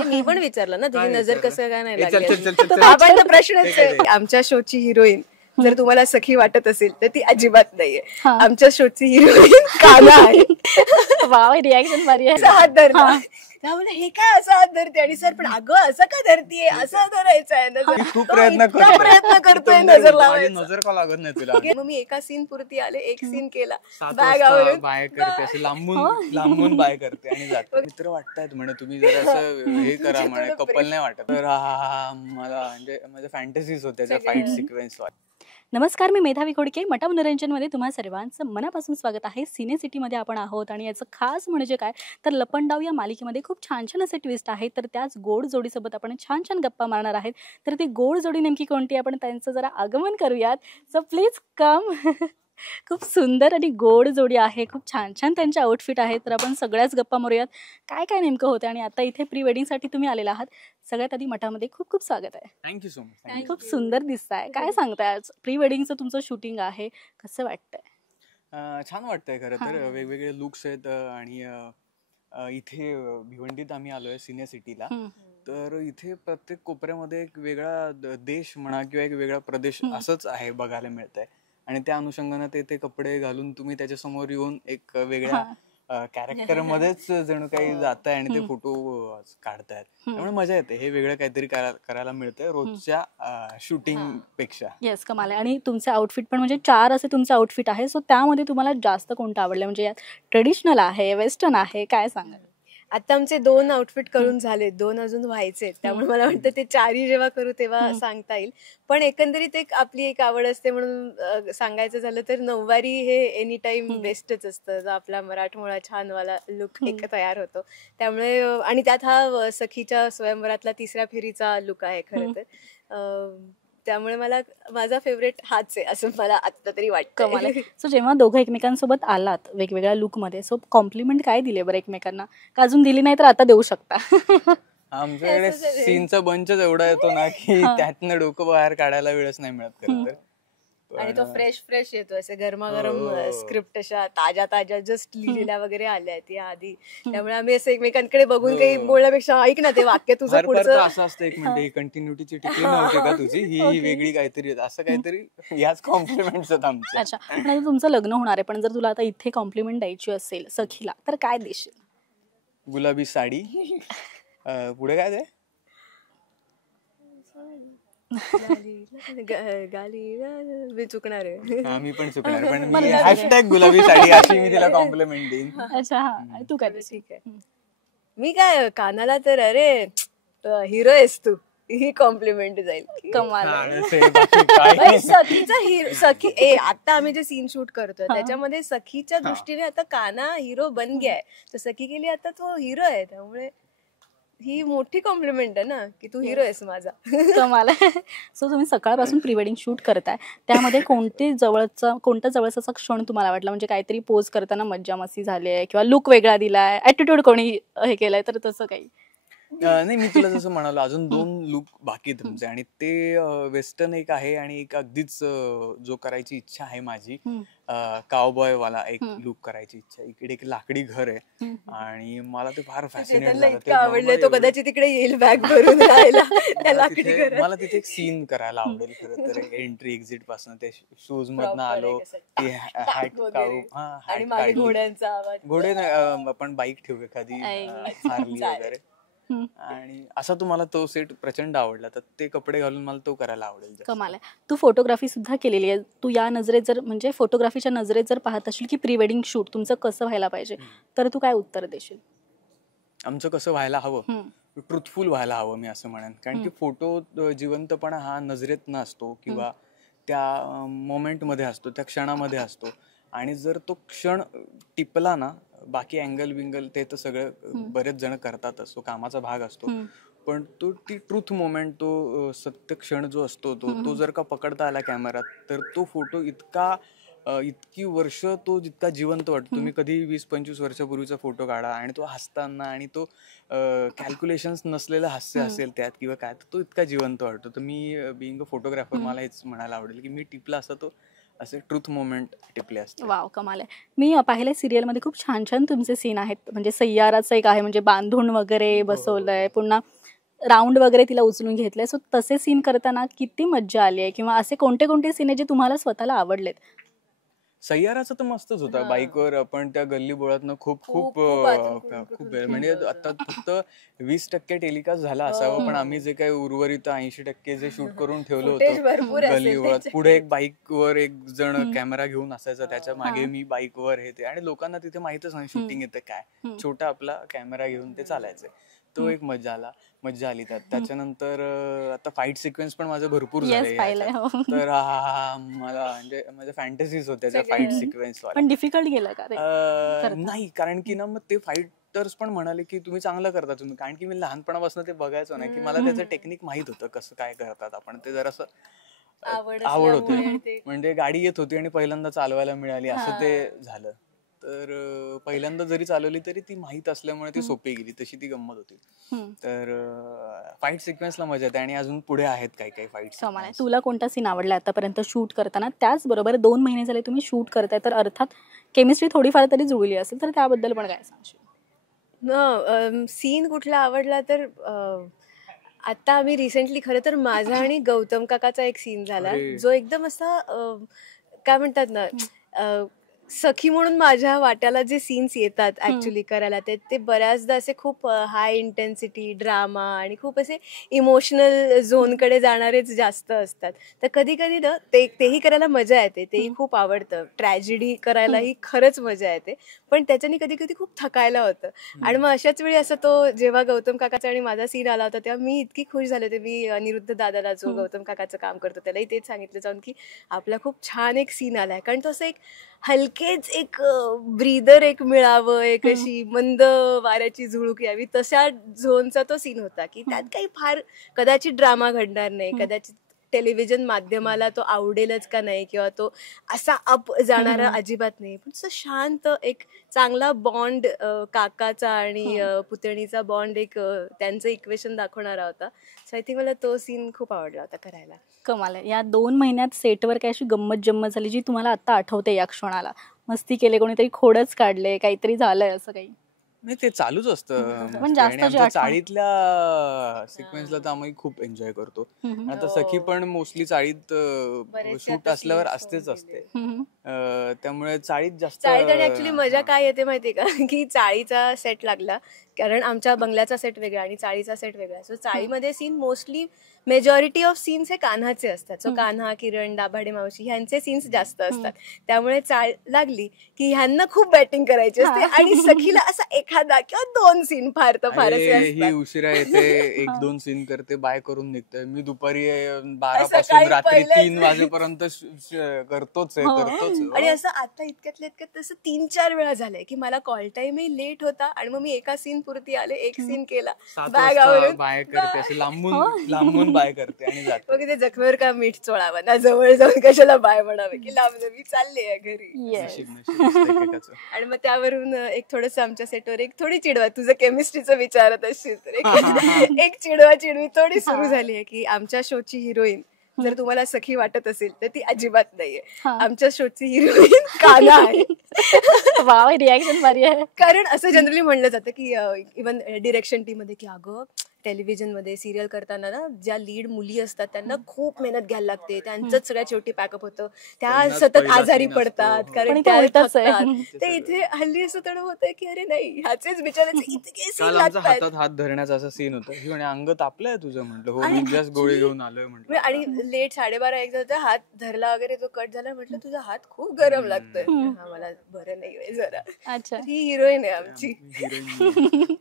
मी पण विचारलं ना, तुझी नजर कसं काय नाही चल लागली? चल चल चल हा पण प्रश्नच आहे. आमच्या शोची हिरोईन जर तुम्हाला सखी वाटत असेल तर ती अजिबात नाहीये. आमच्या शोची हिरोईन काना आहे. वाव, रिॲक्शन भारी आहे. हात धरला त्यामुळे हे काय असं हात धरते आणि सर पण अगं असं का धरतीये, असं धरायचं आहे नजर. खूप प्रयत्न प्रयत्न करतोय नजर लावायचा. नजर का लागत नाही तुला? मग मी एका सीन पुरती आले, एक सीन केला, 7 बॅग वाजता आवरून बाय करते, असे लांबून बाय करते आणि जाते. मित्र वाटतायत म्हणे, तुम्ही जर असं हे करा म्हणे, कपल नाही वाटत. तर मला म्हणजे माझ्या फॅन्टसीज होत्या त्या फाईट सिक्वेन्स. नमस्कार, मी मेधावी खोडके. मटा मनोरंजनमध्ये तुम्हा सर्वांचं मनापासून स्वागत आहे. सिने सिटीमध्ये आपण आहोत आणि याचं खास म्हणजे काय तर लपंडाव या मालिकेमध्ये खूप छान छान असे ट्विस्ट आहेत. तर त्याच गोड जोडीसोबत आपण छान छान गप्पा मारणार आहेत. तर ती गोड जोडी नेमकी कोणती, आपण त्यांचं जरा आगमन करूयात. So please come. खूप सुंदर आणि गोड जोडी आहे. खूप छान छान त्यांचे आउटफिट आहेत. तर आपण सगळ्याच गप्पा मारूयात काय काय नेमकं होतं. आणि आता इथे प्री वेडिंगसाठी तुम्ही आलेला आहात. सगळ्यात आधी मठामध्ये खूप खूप स्वागत आहे. Thank you so much. खूप सुंदर दिसताय. काय सांगताय, आज प्री वेडिंगचं तुमचं शूटिंग आहे, कसं वाटतंय? छान वाटतंय खरं तर. वेगवेगळे लुक्स आहेत आणि इथे भिवंडीत आम्ही आलोय सिने सिटीला. तर इथे प्रत्येक कोपऱ्यामध्ये एक वेगळा देश म्हणा किंवा एक वेगळा प्रदेश असंच आहे बघायला मिळतंय. आणि त्या अनुषंगाने ते कपडे घालून तुम्ही त्याच्या समोर येऊन एक वेगळ्या कॅरेक्टर मध्येच जणू काही जाताय आणि ते फोटो काढतायत. त्यामुळे मजा येते. हे वेगळं काहीतरी करायला मिळतंय रोजच्या शूटिंग पेक्षा. येस, कमाल आहे. आणि तुमचे आउटफिट पण म्हणजे 4 असे तुमचे आउटफिट आहे. सो त्यामध्ये तुम्हाला जास्त कोणतं आवडलं, म्हणजे यात ट्रेडिशनल आहे, वेस्टर्न आहे, काय सांगाल? आता आमचे 2 आउटफिट करून झाले, 2 अजून व्हायचे. त्यामुळे मला वाटतं ते 4ही जेव्हा करू तेव्हा सांगता येईल. पण एकंदरीत आपली एक आवड असते म्हणून सांगायचं झालं तर नऊवारी हे एनी टाइम बेस्टच असतं. जो आपला मराठमोळा छानवाला लुक एक तयार होतो. त्यामुळे आणि त्यात हा सखीच्या स्वयंवरातला 3ऱ्या फेरीचा लुक आहे खरं तर. त्यामुळे मला माझा फेवरेट हाच आहे असं मला आता तरी वाटतं. सो जेव्हा दोघं एकमेकांसोबत आलात वेगवेगळ्या लुकमध्ये, सो कॉम्प्लिमेंट काय दिले बरं एकमेकांना? का अजून दिली नाही तर आता देऊ शकता? आमच्याकडे सीनचा बंचच एवढा येतो ना की त्यातनं डोकं बाहेर काढायला वेळच नाही मिळत खरं तर. आणि तो फ्रेश येतो, असे गरमागरम स्क्रिप्ट अशा ताज्या जस्ट लिहिलेल्या वगैरे आल्या आहेत या आधी. त्यामुळे आम्ही असं एकमेकांकडे बघून काही बोलण्यापेक्षा ऐक ना ते वाक्य तुझं पुढचं असं असतं. एक मिनिट, कंटिन्युटीची टिकली नव्हती का तुझी, ही वेगळी काहीतरी असं काहीतरी याच कॉम्प्लिमेंट्स आहेत आमच्या. अच्छा, पण तुमचं लग्न होणार आहे, पण जर तुला आता इथे कॉम्प्लिमेंट द्यायची असेल सखीला तर काय देशील? गुलाबी साडी. पुढे काय ते गाली चुकणार आहे. मी पण चुकणार, पण मी हॅशटॅग गुलाबी साडी अशी मी तिला कॉम्प्लिमेंट देईन. अच्छा, तू काय? ठीक आहे. मी काय कानाला तर अरे हिरो आहेस तू, ही कॉम्प्लिमेंट जाईल. कमाल. सखी आता आम्ही जे सीन शूट करतोय त्याच्यामध्ये सखीच्या दृष्टीने आता काना हिरो बन गया आहे, तर सखी केली आता तो हिरो आहे. त्यामुळे ही मोठी कॉम्प्लिमेंट आहे ना की तू हिरो आहेस माझा. कमाल. सो तुम्ही सकाळपासून प्री वेडिंग शूट करताय, त्यामध्ये कोणता जवळचा क्षण तुम्हाला वाटला? म्हणजे काहीतरी पोज करताना मज्जा मस्ती झाली आहे किंवा लुक वेगळा दिलाय, ऍटिट्यूड कोणी हे केलंय, तर तसं काही? नाही, मी तुला जसं म्हणालो अजून 2 लुक बाकी तुमचे, आणि ते वेस्टर्न एक आहे आणि एक अगदीच जो करायची इच्छा आहे माझी, कावबॉय वाला एक लुक करायची इच्छा. इकडे एक लाकडी घर आहे आणि मला ते फार फॅसिनेट झालं. आवडलं. तो कदाचित तिकडे येईल बॅग भरून राहायला. मला तिथे एक सीन करायला आवडेल खरं तर. एंट्री एक्झिट पासून ते शूज मधनं आलो, हॅट आणि घोड्यांचा आवाज. घोडे आपण बाईक ठेवू एखादी हार्ली वगैरे. आणि असा तुम्हाला तो सेट प्रचंड आवडला, तर ते कपडे घालून मला तो करायला आवडेल. कमाल आहे. तू फोटोग्राफी सुद्धा केलेली आहे. तू या नजरेत जर म्हणजे फोटोग्राफीच्या नजरेत जर पाहत असेल की प्री वेडिंग शूट तुमचं कसं व्हायला पाहिजे, तर तू काय उत्तर देशील? आमचं कसं व्हायला हवं, ट्रुथफुल व्हायला हवं मी असं म्हणेन. कारण की फोटो जिवंतपणा हा नजरेत नसतो किंवा त्या मोमेंटमध्ये असतो, त्या क्षणामध्ये असतो. आणि जर तो क्षण टिपला ना, बाकी अँगल विंगल ते तर सगळं बरेच जण करतातच, तो कामाचा भाग असतो. पण ती ट्रूथ मोमेंट, तो सत्य क्षण जो असतो तो जर का पकडता आला कॅमेरात, तर तो फोटो इतकी वर्ष तो जितका जिवंत वाटतो. तुम्ही कधी 20-25 वर्षापूर्वीचा फोटो काढा आणि तो हसताना आणि तो कॅल्क्युलेशन्स नसलेलं हास्य असेल त्यात किंवा काय, तो इतका जिवंत वाटतो. तर मी बिईंग अ फोटोग्राफर मला हेच म्हणायला आवडेल की मी टिपला असं तो असे ट्रुथ मोमेंट टिपले असते. वाव, कमाल आहे. मी पाहिलंय सिरियलमध्ये खूप छान छान तुमचे सीन आहेत. म्हणजे सय्याराचं एक आहे, म्हणजे बांधून वगैरे बसवलंय, पुन्हा राऊंड वगैरे तिला उचलून घेतलंय. सो तसे सीन करताना किती मज्जा आली आहे, किंवा असे कोणते कोणते सीन आहे जे तुम्हाला स्वतःला आवडलेत? सय्याराचं तर मस्तच होता. बाईकवर आपण त्या गल्ली बोळातनं खूप खूप खूप वेळ, म्हणजे आता फक्त 20% टेलिकास्ट झाला असावं, पण आम्ही जे काही उर्वरित 80% जे शूट करून ठेवलं होतं गल्ली बोळात, पुढे एक बाईकवर एक जण कॅमेरा घेऊन असायचा, त्याच्या मागे मी बाईकवर हे ते, आणि लोकांना तिथे माहितच नाही शूटिंग येतं काय, छोटा आपला कॅमेरा घेऊन ते चालायचं. तो एक मजा आली त्यात. त्याच्यानंतर आता फाईट सिक्वेन्स पण माझं भरपूर झाले, तर मला म्हणजे माझ्या फॅन्टसीज होत्या त्या फाईट सिक्वेन्स. पण डिफिकल्ट गेलं का नाही, कारण की ना मग ते फाईटर्स पण म्हणाले की तुम्ही चांगलं करता तुम्ही, कारण की मी लहानपणापासून ते बघायचो ना, की मला त्याचं टेक्निक माहित होतं कसं काय करतात आपण, ते जरासं आवड होती. म्हणजे गाडी येत होती आणि पहिल्यांदा चालवायला मिळाली असं ते झालं. तर पहिल्यांदा जरी चालवली तरी ती माहित असल्यामुळे ती सोपी गेली, तशी ती गंमत होती. तर फाईट सिक्वेन्सला मजा येते, आणि अजून पुढे आहेत काही फाईट. तुला कोणता सीन आवडला आतापर्यंत शूट करताना? त्याचबरोबर 2 महिने झाले तुम्ही शूट करताय, तर अर्थात केमिस्ट्री थोडीफार तरी जुळली असेल, तर त्याबद्दल पण काय सांगशील? सीन कुठला आवडला तर आता आम्ही रिसेंटली, खरं तर माझा आणि गौतम काकाचा एक सीन झाला, जो एकदम असा काय म्हणतात ना, सखी म्हणून माझ्या वाट्याला जे सीन्स येतात ऍक्च्युली करायला, ते बऱ्याचदा असे खूप हाय इंटेन्सिटी ड्रामा आणि खूप असे इमोशनल झोनकडे जाणारेच जास्त असतात. तर कधी कधी ना तेही करायला मजा येते, तेही खूप आवडतं. ट्रॅजेडी करायलाही खरंच मजा येते, पण त्याच्याने कधी कधी खूप थकायला होतं. आणि मग अशाच वेळी असं तो जेव्हा गौतम काकाचा आणि माझा सीन आला होता, तेव्हा मी इतकी खुश झाले होते. मी अनिरुद्ध दादाला, जो गौतम काकाचं काम करतो, त्यालाही तेच सांगितलं जाऊन की आपला खूप छान एक सीन आलाय. कारण तो असं एक हलकेच एक ब्रीदर एक मिळावं, एक अशी मंद वाऱ्याची झुळूक यावी, तशा झोनचा तो सीन होता, की त्यात काही फार कदाचित ड्रामा घडणार नाही, कदाचित टेलिव्हिजन माध्यमाला तो आवडेलच का नाही, किंवा तो असा अप जाणारा अजिबात नाही, पण असं शांत एक चांगला बॉन्ड, काकाचा आणि पुतणीचा बॉन्ड, एक त्यांचं इक्वेशन दाखवणारा होता. सो आय थिंक मला तो सीन खूप आवडला होता करायला. कमाल आहे. या 2 महिन्यात सेटवर काय अशी गंमत जम्मत झाली जी तुम्हाला आता आठवते या क्षणाला? मस्ती केले, कोणीतरी खोडच काढले, काहीतरी झालंय असं काही? नाही, ते चालूच असतं. पण जास्त चाळीतल्या सिक्वेन्सला तर आम्ही खूप एन्जॉय करतो. आता सखी पण मोस्टली चाळीत शूट असल्यावर असतेच असते, त्यामुळे चाळीत जास्त. आणि ऍक्च्युली मजा काय येते माहितीये का, की चाळीचा सेट लागला, कारण आमच्या बंगल्याचा सेट वेगळा आणि चाळीचा सेट वेगळा. सो चाळीमध्ये scene mostly majority of scenes हे कान्हाचे असतात. सो कान्हा, किरण, दाभाडे मावशी ह्यांचे सीन्स जास्त असतात. त्यामुळे चाळ लागली की ह्यांना खूप बॅटिंग करायची असते, आणि सखीला असा एखादा किंवा 2 सीन फार तर फार असे असतात. ही उशिरा येते, 1-2 सीन करते, बाय करून निघते. मी दुपारी 12 पासून रात्री 3 वाजेपर्यंत करतोच. आणि असं आता इतक्यातल्या इतक्यात तसं 3-4 वेळा झालंय की मला कॉल टाइमही लेट होता, आणि मग मी एका सीन पुरती आले, एक सीन केला, बॅग आवरून बाय करते, असं लांबून बाय करते आणि जाते. मग ते जखमेवर का मीठ चोळावं ना, जवळ जाऊन कशाला बाय म्हणावे, की लांब मी चालले घरी. आणि मग त्यावरून एक थोडस आमच्या सेटवर एक थोडी चिडवा, तुझं केमिस्ट्रीचं विचारत असशील तर एक चिडवी थोडी सुरू झाली आहे, की आमच्या शोची हिरोईन जर तुम्हाला सखी वाटत असेल तर ती अजिबात नाहीये. आमच्या शोची हिरोईन कान्हा आहे. वाव, रिॲक्शन भारी आहे. कारण असं जनरली म्हणलं जातं की इव्हन डिरेक्शन टीम मध्ये, की अगं टेलिव्हिजन मध्ये सिरियल करताना ना ज्या लीड मुली असतात त्यांना खूप मेहनत घ्यायला लागते, त्यांचंच सगळ्यात शेवटी पॅकअप होतं, त्या सतत आजारी पडतात, कारण ते इथे हल्ली असं तण होतंय की अरे नाही, ह्याचेच बिचाराचे इतके सीन लागतात. हातात हात धरण्याचा असा सीन होता, ही म्हणे अंग तापलंय तुझं, म्हटलं हो मी जस्ट गोळी घेऊन आलोय म्हटलं. आणि लेट 12:30-1 झालं, हात धरला वगैरे, तो कट झाला, म्हटलं तुझा हात खूप गरम लागतोय, मला बरं नाही जरा. अच्छा, ही हिरोईन आहे आमची.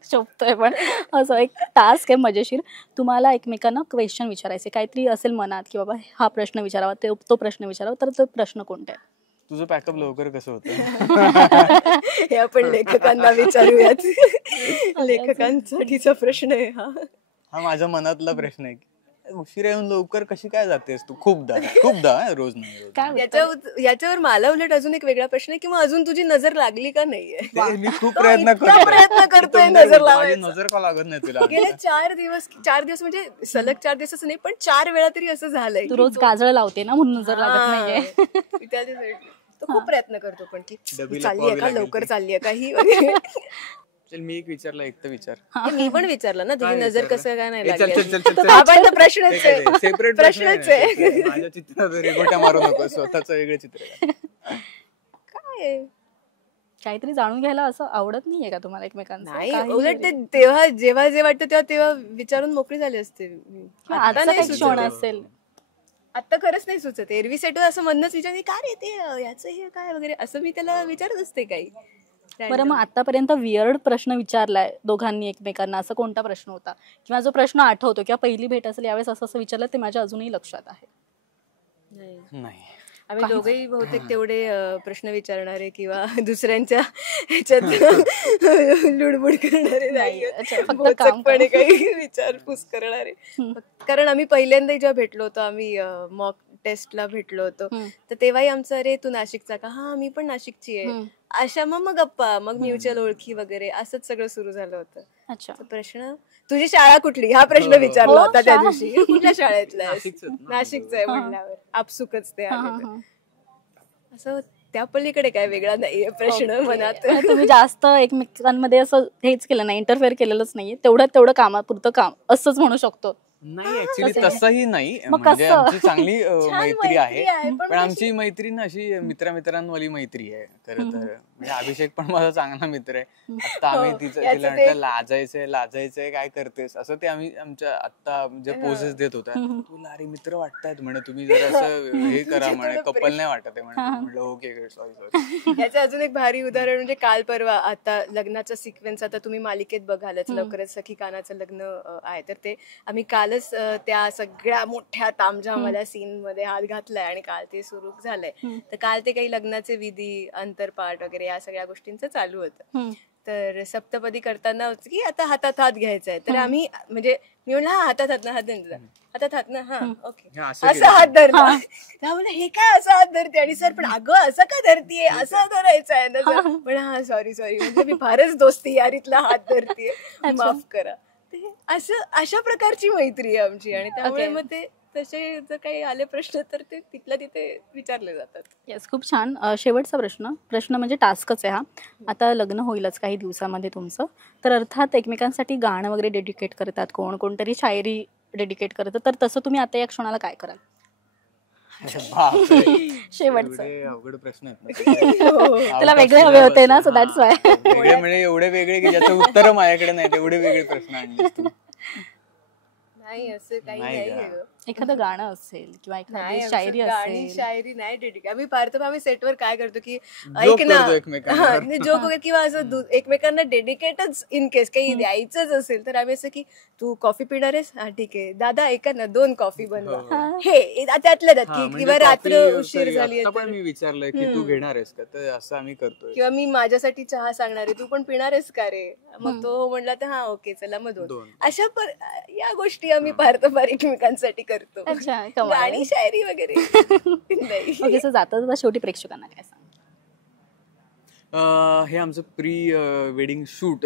शोभतोय. पण असं एक टास्क आहे मजेशीर, तुम्हाला एकमेकांना क्वेश्चन विचारायचे, काहीतरी असेल मनात की बाबा हा प्रश्न विचारावा, तो प्रश्न विचारावा, तर तो प्रश्न कोणता आहे? तुझं पॅकअप लवकर कसं होतं हे आपण लेखकांना विचारूयात. लेखकांसाठीचा प्रश्न आहे हा. माझ्या मनातला प्रश्न आहे. उशिरा येऊन लवकर कशी काय जातेस तू? खूपदा रोज नाही रोज. काय वाटतं? याच्यावर मला उलट अजून एक वेगळा प्रश्न आहे, किंवा अजून तुझी नजर लागली का नाहीये? ते मी खूप तो प्रयत्न इतका प्रयत्न करतोय तुमच्या- नजर माझी लावायचा. नजर का लागत नाही तुला? गेले 4 दिवस म्हणजे सलग 4 दिवसच नाही, पण 4 वेळा तरी असं झालंय तू की रोज गाजळ लावते ना म्हणून नजर लागत नाहीये. हा. त्याच्यासाठी तो खूप प्रयत्न करतो, पण की डबी चालली आहे का, लपवावी लवकर लागेल चालली आहे का ही वगैरे. चल मी एक विचारलं, एक तर विचार. मी पण विचारलं ना, तुझी काय नजर विचारलं? कसं काय नाही ए, चल, लागली चल, अजून. चल, चल, चल. हा पण तर प्रश्नच आहे. सेपरेट प्रश्नच आहे. माझ्या चित्रात रेगोट्या मारू नको, स्वतःच वेगळे चित्र काढ. काय आहे? काहीतरी जाणून घ्यायला असं आवडत नाहीये का तुम्हाला एकमेकांचं? नाही, काही उलट ते जरी. तेव्हा जेव्हा जे वाटतं तेव्हा विचारून मोकळी झाली असते. किंवा आता आजचा नाही काही सुचत. क्षण असेल. आता खरंच नाही सुचत. एरवी सेटवर असं म्हणणंच विचारते, का रे ते याचं हे काय वगैरे असं मी त्याला विचारत असते काही. बरं, मग आतापर्यंत वियर्ड प्रश्न विचारलाय दोघांनी एकमेकांना, असं कोणता प्रश्न होता किंवा जो प्रश्न आठवतो किंवा पहिली भेट असेल यावेळेस असं असं विचारलं ते माझ्या अजूनही लक्षात आहे? नाही. नाही. आम्ही दोघेही बहुतेक तेवढे प्रश्न विचारणारे किंवा दुसऱ्यांच्या ह्याच्यात लुडबुड करणारे नाही, नाही. अच्छा, फक्त बोचकपणे काम. काही विचारपूस करणारे. कारण आम्ही पहिल्यांदा जेव्हा भेटलो होतो, आम्ही मॉक टेस्टला भेटलो होतो, तर तेव्हाही आमचं अरे तू नाशिकचा का? हा, मी पण नाशिकची आहे. अशा मग गप्पा, मग म्युच्युअल ओळखी वगैरे असंच सगळं सुरू झालं होतं. अच्छा. तर प्रश्न, तुझी शाळा कुठली हा प्रश्न विचारला हो, होता त्या शाळा. दिवशी. कुठल्या शाळेतला आहेस? नाशिकचंच ना. नाशिकचं आहे म्हणल्यावर आपसुकच ते हा, आलेलं. हा, असं त्या पलीकडे काय वेगळा नाहीये प्रश्न ओके. मनात. म्हणजे तुम्ही जास्त एकमेकांमध्ये असं हेच केलं नाही, इंटरफेअर केलेलंच नाहीये, तेवढं कामापुरतं काम असंच म्हणू खरं नाही, ऍक्च्युली तसं आहे. तसंही नाही. मग म्हणजे कसं? आमची चांगली छान मैत्री आहे, पण पण कशी- आमची मैत्री ना अशी मित्रांवाली मैत्री आहे खरं तर. म्हणजे अभिषेक पण माझा चांगला मित्र आहे. आता आम्ही हो, तिला याचं म्हटलं ते- लाजायचंय काय करतेस असं, ते आम्ही आमच्या आता जे पोजेस देत होता, तुला अरे मित्र वाटतायत म्हणे तुम्ही, जर असं हे करा म्हणे, थोडं कपल नाही वाटत आहे म्हणे. म्हटलं ओके सॉरी. याचं अजून एक भारी उदाहरण म्हणजे काल परवा आता लग्नाचा सिक्वेन्स आता तुम्ही मालिकेत बघालच लवकरच, सखी कानाचं लग्न आहे, तर ते आम्ही कालच त्या सगळ्या मोठ्या तामझामवाल्या सीन मध्ये हात घातलाय आणि काल ते सुरू झालंय. तर काल ते काही लग्नाचे विधी, अंतरपाठ वगैरे या सगळ्या गोष्टींचं चालू होतं. तर सप्तपदी करताना होतं की आता हातात हात घ्यायचा आहे, तर आम्ही म्हणजे मी म्हणलं हा हातात हात ना, हातात हात ना, हा ओके, हा, असं असं केलं. हात धरला. तेव्हा म्हणलं हे काय असं हात धरते, आणि सर पण अगं असं का धरतीये, असं धरायचं आहे ना सर. पण हा सॉरी म्हणजे मी फारच दोस्ती यारीतला हात धरतीये, माफ करा. ते असं अशा प्रकारची मैत्री आहे आमची, आणि त्यामुळे Okay. मग ते तसे जर काही आले प्रश्न तर ते तिथल्या तिथे विचारले जातात. येस, खूप छान. शेवटचा प्रश्न म्हणजे टास्कच आहे हा. आता लग्न होईलच काही दिवसामध्ये तुमचं, तर अर्थात एकमेकांसाठी गाणं वगैरे डेडिकेट करतात, कोणतरी शायरी डेडिकेट करतं, तर तसं तुम्ही आता या क्षणाला काय कराल? बापरे. शेवटचं. एवढे अवघड प्रश्न आहेत ना. त्याला वेगळे हवे होते ना, so that's why. वेगळे म्हणजे एवढे वेगळे की ज्याचं उत्तर माझ्याकडे नाही, तेवढे वेगळे प्रश्न आणलेस तू. नाही असं काही नाही नाही का? आहे गं. एखादं गाणं असेल किंवा नाही, एखादी आमचं शायरी गाणी असेल. शायरी नाही डेडिकेट. आम्ही पाहतो आम्ही सेटवर काय करतो की Joke ऐक ना, करतो एकमेकांवर. जोक वगैरे किंवा असं एकमेकांना डेडिकेटच इन केस काही द्यायचंच असेल तर आम्ही असं की तू कॉफी पिणार आहेस, हा ठीक आहे दादा ऐका ना 2 कॉफी बनवा, हे त्यातल्या त्यात हा, की म्हणजे किंवा रात्र coffee, उशीर sorry, झाली आता पण मी विचारलंय की तू घेणार आहेस का, तर असं आम्ही करतोय. किंवा मी माझ्यासाठी चहा सांगणार आहे, तू पण पिणार आहेस का रे, मग तो म्हणला तर हा ओके चला मग 2. अशा या गोष्टी आम्ही फार एकमेकांसाठी करतो. अच्छा, कमाल आहे. गाणी शायरी वगैरे नाही. ओके, सो जाता शेवटी प्रेक्षकांना काय सांग? हे आमचं प्री वेडिंग शूट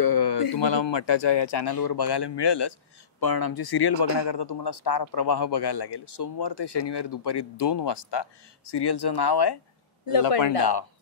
तुम्हाला मठाच्या या चॅनलवर बघायला मिळेलच, पण आमची सिरियल बघण्याकरता तुम्हाला स्टार प्रवाह बघायला लागेल. सोमवार ते शनिवार दुपारी 2 वाजता. सिरियलचं नाव आहे लपंडाव.